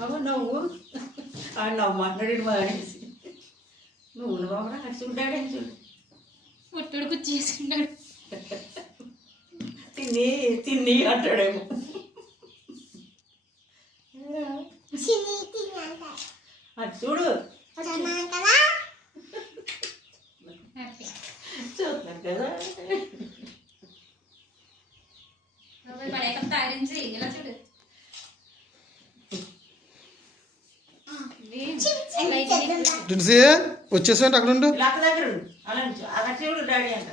అమ్మ నువ్వు నవ్వు మాట్లాడాడు మానేసి నువ్వు బాబు అడుచుకుంటాడే చూడు పుట్టుడు కూర్చేసిండాడు తిని తిని అంటాడేమో అది చూడు చూస్తున్నారు కదా పడేకం తాగించి ఇలా చూడు టిన్సీ వచ్చేసాంటి అక్కడ ఉండు. ఇలా అక్క దగ్గర ఉండు అలా నుంచో అలా చూడు డాడీ అంట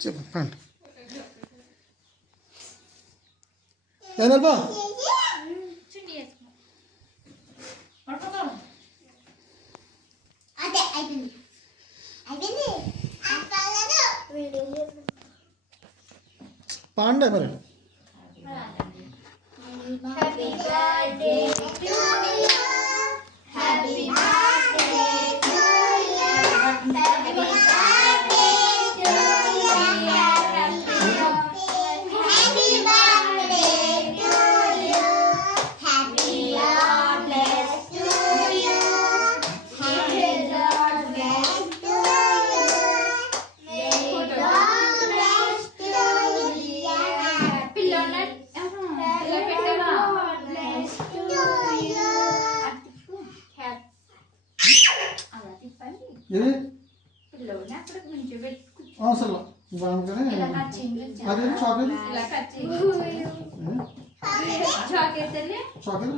చెప్పండి ఏనల్బా పాండే మరి happy birthday to you happy birthday to you happy birthday to you happy birthday to you happy lord bless to you happy lord bless to you may God bless to you పిల్లల ఇది అవసరం బాగుంది అదే chocolate chocolate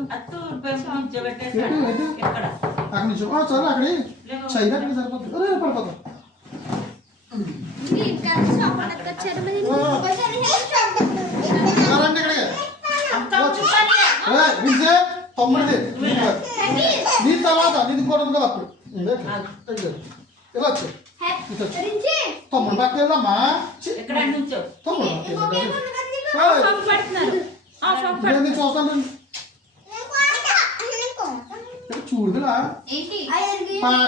ఎక్కడ అక్కడి నుంచి చాలా అక్కడే చైనా అక్కడ సరిపోతుంది అరే పడిపోతా ఇక్కడికి తమ్ముడిది నీ తర్వాత నీది కూడా ఉంది కదా అప్పుడు ఇలా వచ్చి తమ్ముడు బాగా వెళ్దామా ఎక్కడ నుంచో తమ్ముడు చూస్తాను చూడులా ఏంటి అలా